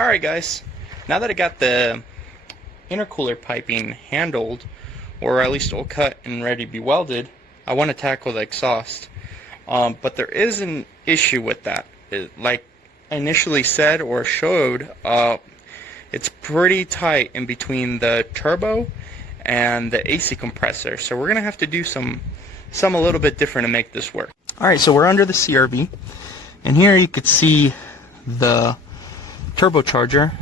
Alright guys, now that I got the intercooler piping handled, or at least all cut and ready to be welded, I want to tackle the exhaust. But there is an issue with that. Like I initially said or showed, it's pretty tight in between the turbo and the AC compressor. So we're going to have to do some a little bit different to make this work. Alright, so we're under the CRV, and here you could see the turbocharger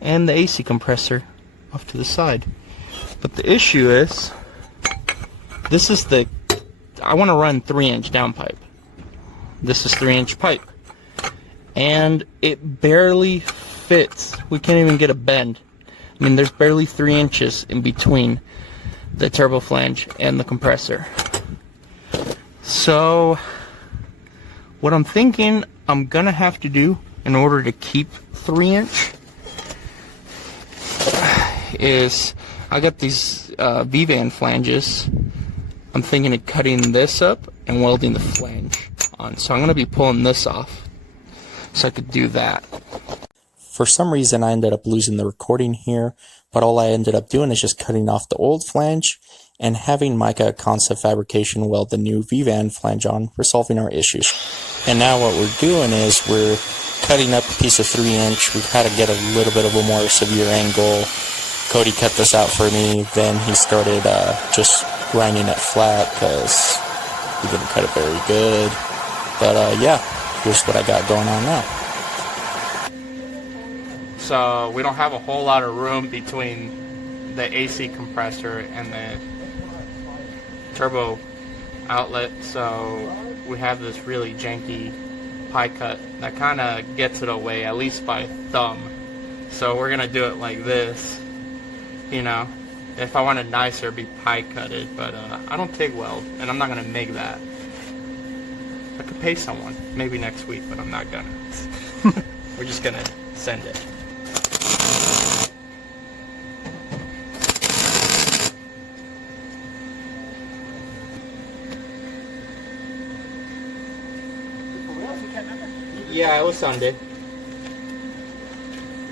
and the AC compressor off to the side. But the issue is, I want to run 3-inch downpipe. This is 3-inch pipe, and it barely fits. We can't even get a bend. I mean, there's barely 3 inches in between the turbo flange and the compressor. So what I'm thinking I'm gonna have to do in order to keep 3-inch is, I got these V-van flanges. I'm thinking of cutting this up and welding the flange on. So I'm going to be pulling this off so I could do that. For some reason I ended up losing the recording here, but all I ended up doing is just cutting off the old flange and having Micah Concept Fabrication weld the new V-van flange on for solving our issues. And now what we're doing is we're cutting up a piece of 3-inch. We've had to get a little bit of a more severe angle. Cody cut this out for me, then he started just grinding it flat because he didn't cut it very good. But yeah, here's what I got going on now. So we don't have a whole lot of room between the AC compressor and the turbo outlet, so we have this really janky pie cut that kind of gets it away, at least by thumb. So we're gonna do it like this. You know, if I wanted nicer, it'd be pie cutted, but I don't TIG weld, and I'm not gonna make that. I could pay someone, maybe next week, but I'm not gonna. We're just gonna send it. Yeah, it was Sunday.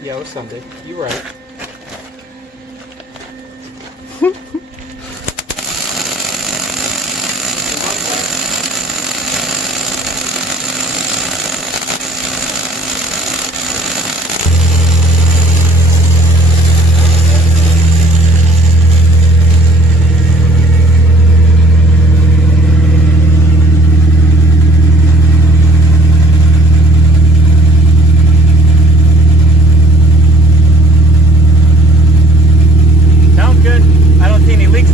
Yeah, it was Sunday. You're right.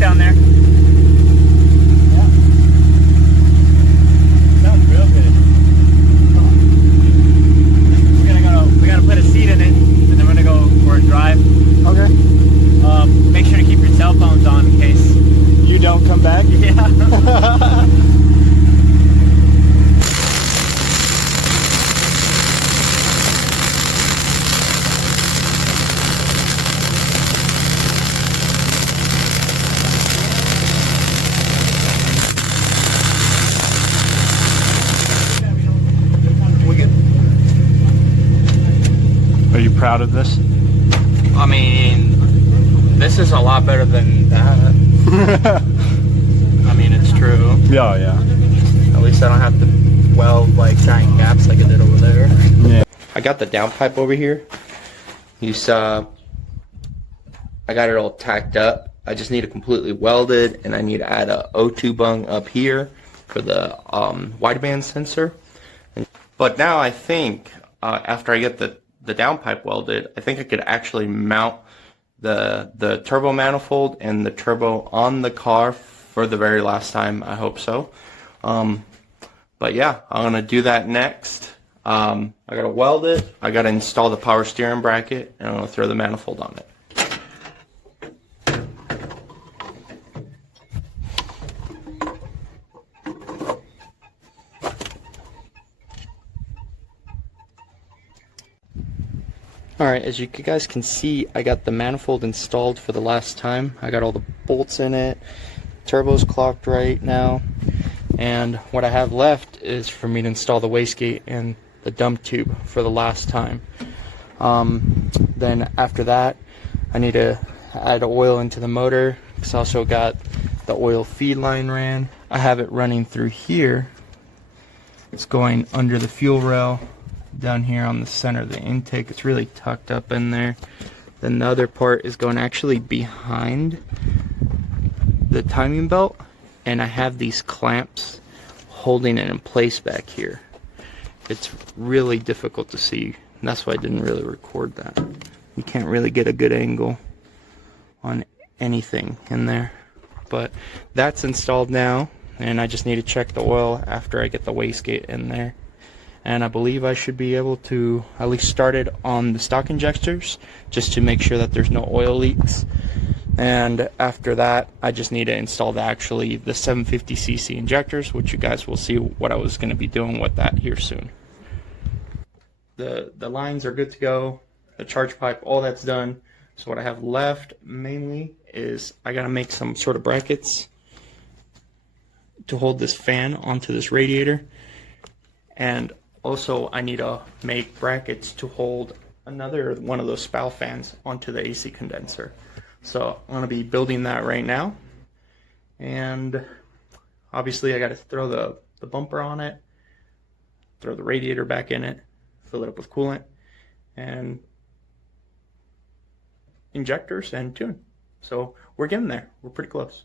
Down there. Yeah. Sounds real good. We gotta put a seat in it, and then we're gonna go for a drive. Okay. Make sure to keep your cell phones on in case you don't come back. Yeah. Are you proud of this? I mean, this is a lot better than that. I mean, it's true. Yeah, yeah. At least I don't have to weld like giant gaps like I did over there. Yeah. I got the downpipe over here. You saw I got it all tacked up. I just need to completely weld it, and I need to add a O2 bung up here for the wideband sensor. But now I think after I get the downpipe welded, I think I could actually mount the turbo manifold and the turbo on the car for the very last time. I hope so. But yeah, I'm gonna do that next. I gotta weld it, I gotta install the power steering bracket, and I'm gonna throw the manifold on it. Alright, as you guys can see, I got the manifold installed for the last time. I got all the bolts in it, turbo's clocked right now, and what I have left is for me to install the wastegate and the dump tube for the last time. Then after that, I need to add oil into the motor, because I also got the oil feed line ran. I have it running through here. It's going under the fuel rail down here on the center of the intake. It's really tucked up in there. Then the other part is going actually behind the timing belt, and I have these clamps holding it in place back here. It's really difficult to see, and that's why I didn't really record that. You can't really get a good angle on anything in there. But that's installed now, and I just need to check the oil after I get the wastegate in there. And I believe I should be able to at least start it on the stock injectors, just to make sure that there's no oil leaks. And after that, I just need to install the 750cc injectors, which you guys will see what I was going to be doing with that here soon. The lines are good to go, the charge pipe, all that's done. So what I have left mainly is I gotta make some sort of brackets to hold this fan onto this radiator, and also I need to make brackets to hold another one of those spout fans onto the AC condenser. So I'm gonna be building that right now, and obviously I gotta throw the bumper on it, throw the radiator back in it, fill it up with coolant, and injectors and tune. So we're getting there. We're pretty close.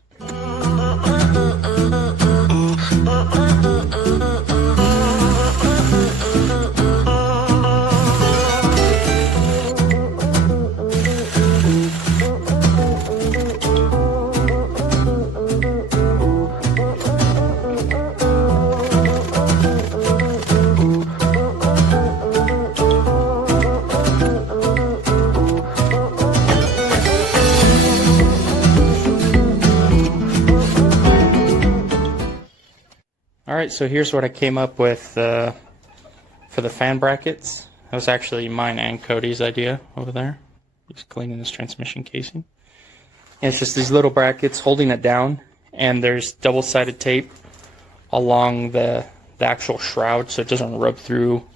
Alright, so here's what I came up with for the fan brackets. That was actually mine and Cody's idea over there. He's cleaning this transmission casing. And it's just these little brackets holding it down, and there's double-sided tape along the actual shroud so it doesn't rub through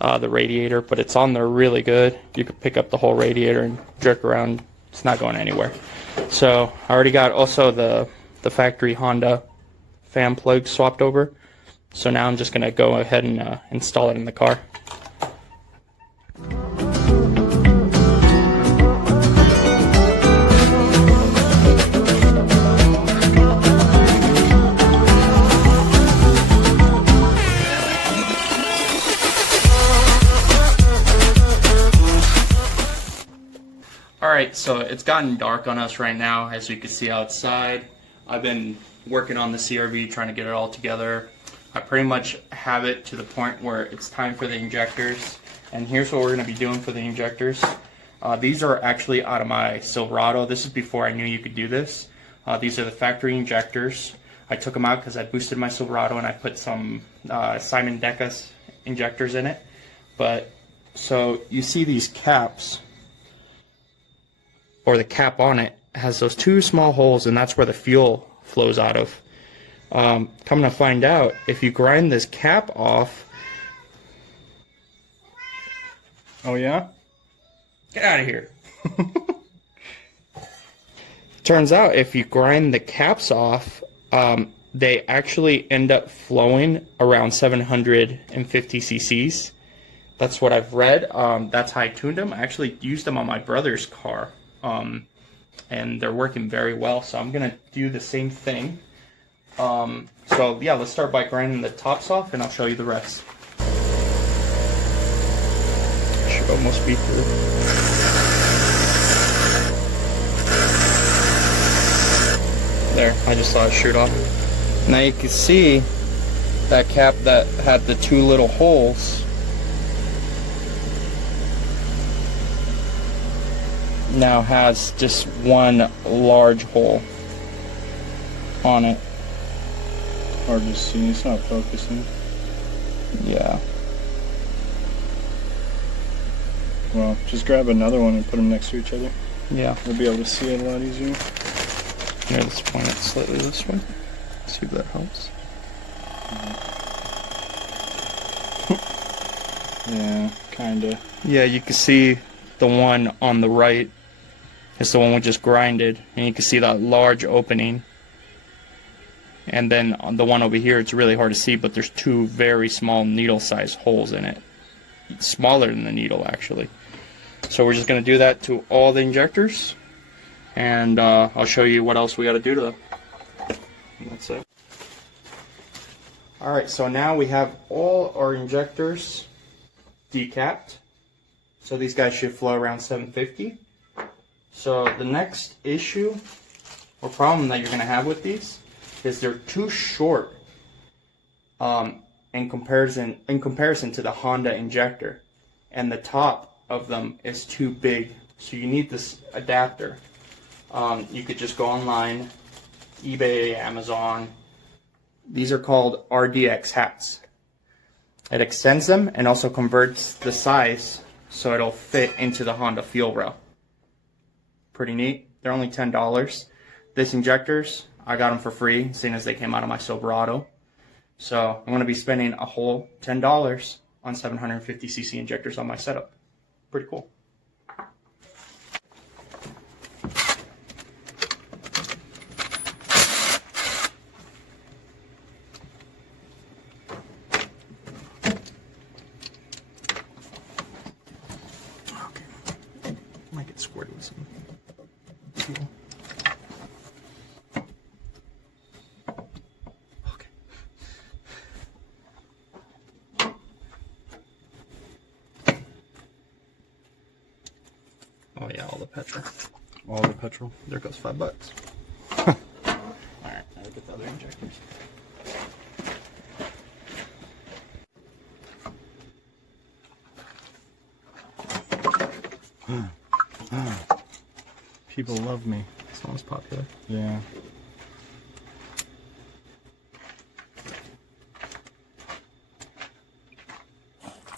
the radiator, but it's on there really good. You could pick up the whole radiator and jerk around. It's not going anywhere. So I already got also the factory Honda fan plug swapped over, so now I'm just gonna go ahead and install it in the car. Alright, so it's gotten dark on us right now, as you can see outside. I've been working on the CRV, trying to get it all together. I pretty much have it to the point where it's time for the injectors. And here's what we're going to be doing for the injectors. These are actually out of my Silverado. This is before I knew you could do this. These are the factory injectors. I took them out because I boosted my Silverado and I put some Simon Decas injectors in it. But so you see these caps, or the cap on it has those two small holes, and that's where the fuel flows out of. Coming to find out, if you grind this cap off... Oh yeah? Get out of here. Turns out if you grind the caps off, they actually end up flowing around 750 cc's. That's what I've read. That's how I tuned them. I actually used them on my brother's car. And they're working very well, so I'm gonna do the same thing. So yeah, let's start by grinding the tops off and I'll show you the rest. Should almost be through. There, I just saw it shoot off. Now you can see that cap that had the two little holes now has just one large hole on it. Hard to see, it's not focusing. Yeah. Well, just grab another one and put them next to each other. Yeah. We'll be able to see it a lot easier. Here, let's point it slightly this way. See if that helps. Yeah, kinda. Yeah, you can see the one on the right is the one we just grinded, and you can see that large opening. And then on the one over here, it's really hard to see, but there's two very small needle-sized holes in it. It's smaller than the needle, actually. So we're just going to do that to all the injectors, and I'll show you what else we got to do to them. And that's it. Alright, so now we have all our injectors decapped. So these guys should flow around 750. So the next issue or problem that you're going to have with these is they're too short in comparison to the Honda injector, and the top of them is too big. So you need this adapter. You could just go online, eBay, Amazon. These are called RDX hats. It extends them and also converts the size so it'll fit into the Honda fuel rail. Pretty neat. They're only $10. These injectors, I got them for free, seeing as they came out of my Silverado. So I'm going to be spending a whole $10 on 750cc injectors on my setup. Pretty cool. Okay. Might get squirted with some fuel. Oh yeah, all the petrol. All the petrol. There goes $5. Alright, now we get the other injectors. People love me. This one's popular. Yeah.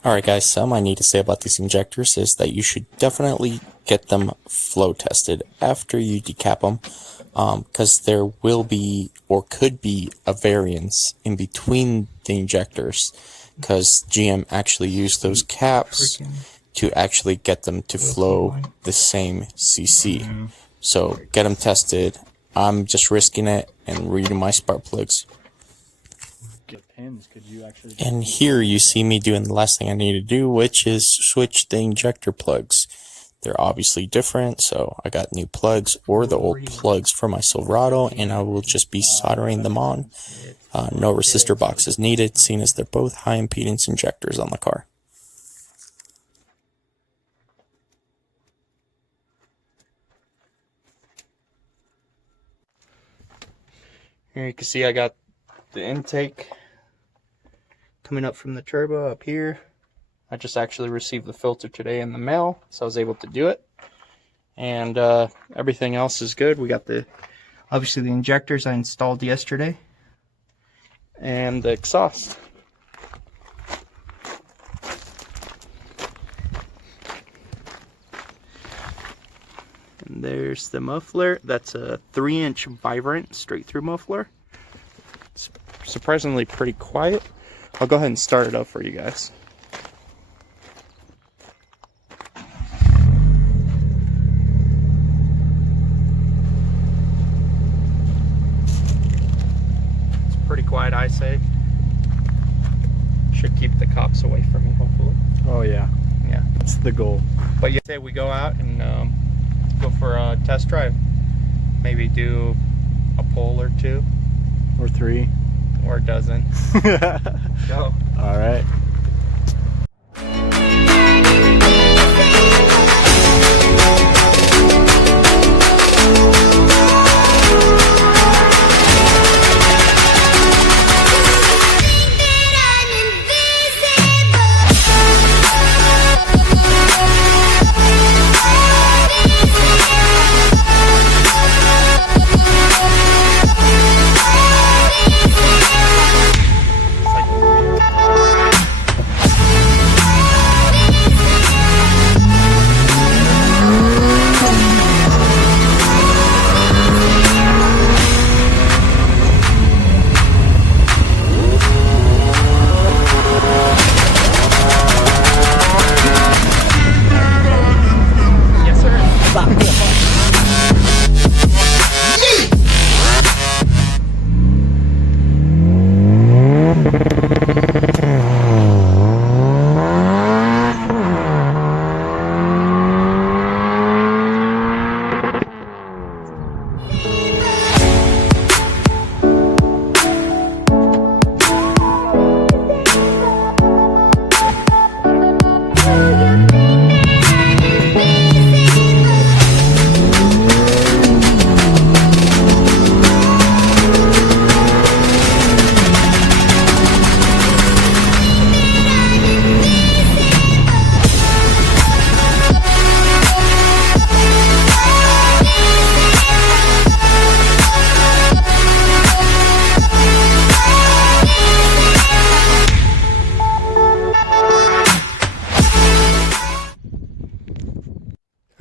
Alright guys, something I need to say about these injectors is that you should definitely get them flow tested after you decap them, because there will be or could be a variance in between the injectors, because GM actually used those caps to actually get them to flow the same CC. So get them tested. I'm just risking it and reading my spark plugs. Get pins. Could you actually? And here you see me doing the last thing I need to do, which is switch the injector plugs. They're obviously different, so I got new plugs or the old plugs for my Silverado, and I will just be soldering them on. No resistor boxes needed, seeing as they're both high impedance injectors on the car. Here you can see I got the intake coming up from the turbo up here. I just actually received the filter today in the mail, so I was able to do it. And everything else is good. We got obviously the injectors I installed yesterday, and the exhaust. And there's the muffler. That's a 3-inch Vibrant straight through muffler. It's surprisingly pretty quiet. I'll go ahead and start it up for you guys. It's pretty quiet, I say. Should keep the cops away from me, hopefully. Oh yeah. Yeah. That's the goal. But yeah, say we go out and go for a test drive. Maybe do a pole or two. Or 3. Or a dozen. Go. All right.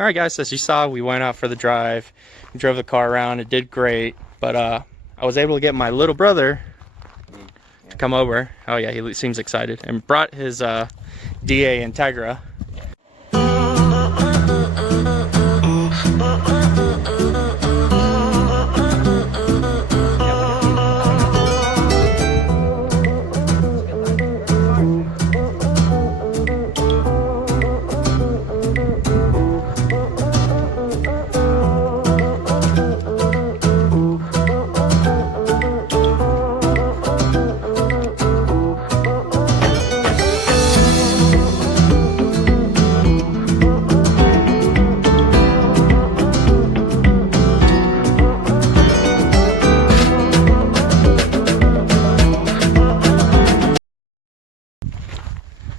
Alright guys, as you saw, we went out for the drive. We drove the car around. It did great. But I was able to get my little brother to come over. Oh yeah, he seems excited. And brought his DA Integra.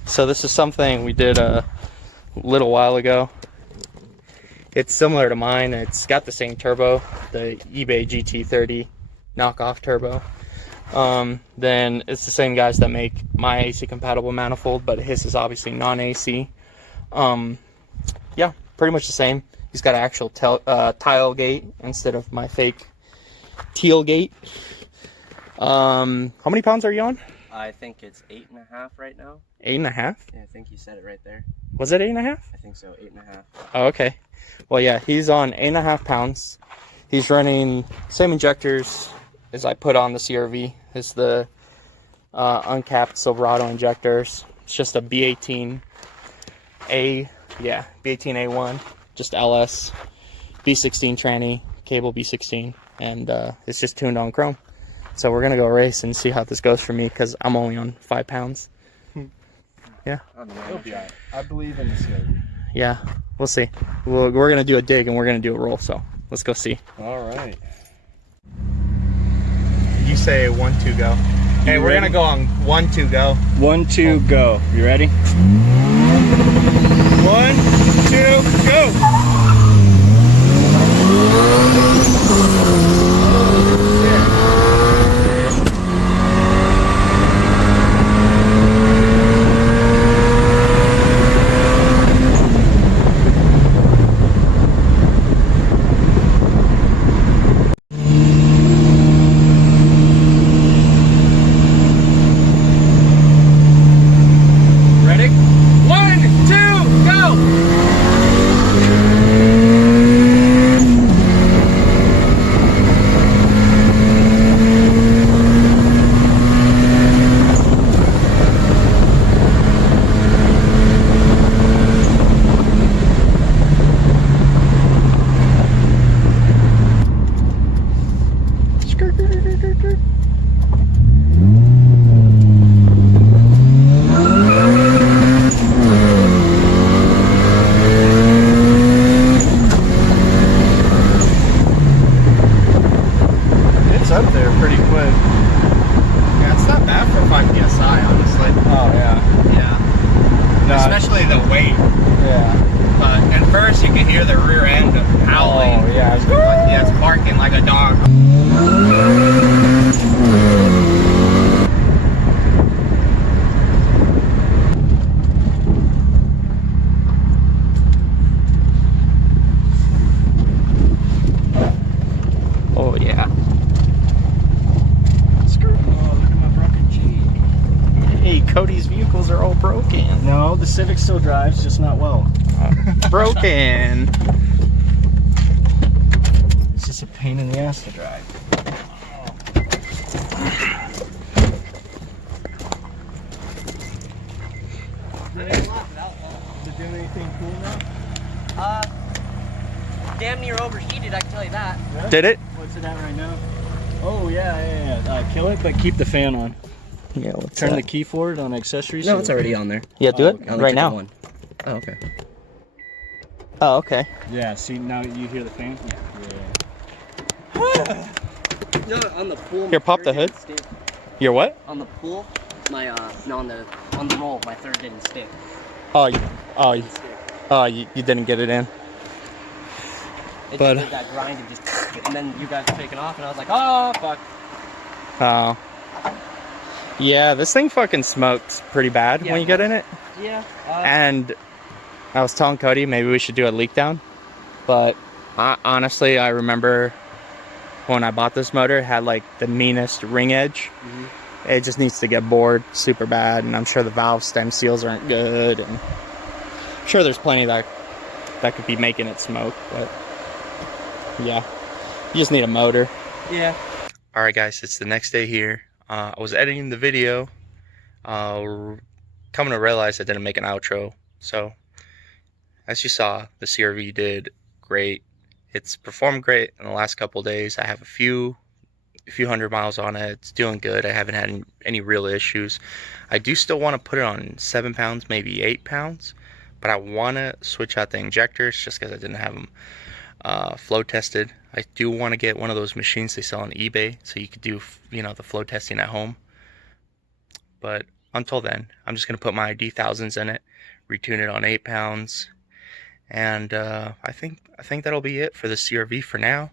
So this is something we did a little while ago. It's similar to mine. It's got the same turbo, the eBay GT30 knockoff turbo. Then it's the same guys that make my AC compatible manifold, but his is obviously non-AC. Yeah, pretty much the same. He's got an actual tile gate instead of my fake teal gate. How many pounds are you on? I think it's 8.5 right now. 8.5? Yeah, I think you said it right there. Was it 8.5? I think so, 8.5. Oh, okay. Well, yeah, he's on 8.5 pounds. He's running same injectors as I put on the CRV. It's the uncapped Silverado injectors. It's just a B18A, yeah, B18A1, just LS, B16 tranny, cable B16, and it's just tuned on chrome. So we're gonna go race and see how this goes for me because I'm only on 5 pounds. Yeah. It'll be all right. I believe in the CRV. Yeah, we'll see. We're gonna do a dig and we're gonna do a roll. So let's go see. All right. You say 1, 2, go. Hey, we're gonna go on 1, 2, go. 1, 2, go. You ready? 1, 2, go. Cody's vehicles are all broken. No, the Civic still drives, just not well. Broken. It's just a pain in the ass to drive. Is it doing anything cool now? Damn near overheated, I can tell you that. Yeah? Did it? What's it at right now? Oh, yeah. Kill it, but keep the fan on. Yeah, let's turn the key forward on accessories. No, it's already on there. Yeah, do it Okay. right now. One. Oh, okay. Oh, okay. Yeah, see, now you hear the fan? Yeah. No, on the pool. Here, pop the hood. Your what? On the pool, my no, on the roll, my third didn't stick. You didn't get it in. It But just got grinded, and then you guys were taking off, and I was like, oh fuck. Oh. Yeah, this thing fucking smokes pretty bad when you get in it. Yeah. And I was telling Cody maybe we should do a leak down. But honestly, I remember when I bought this motor, it had like the meanest ring edge. It just needs to get bored super bad, and I'm sure the valve stem seals aren't good, and I'm sure there's plenty that could be making it smoke, but yeah, you just need a motor. Yeah. All right, guys, it's the next day here. I was editing the video, coming to realize I didn't make an outro. So as you saw, the CRV did great. It's performed great in the last couple days. I have a few hundred miles on it. It's doing good. I haven't had any real issues. I do still want to put it on 7 pounds, maybe 8 pounds, but I want to switch out the injectors just because I didn't have them flow tested. I do want to get one of those machines they sell on eBay so you could do, you know, the flow testing at home. But until then, I'm just going to put my D1000s in it, retune it on 8 pounds, and I think that'll be it for the CRV for now.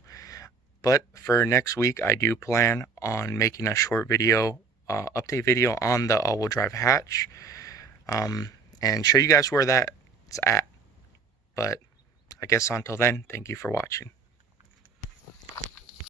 But for next week, I do plan on making a short video, update video on the all-wheel drive hatch, and show you guys where that's at. But I guess until then, thank you for watching.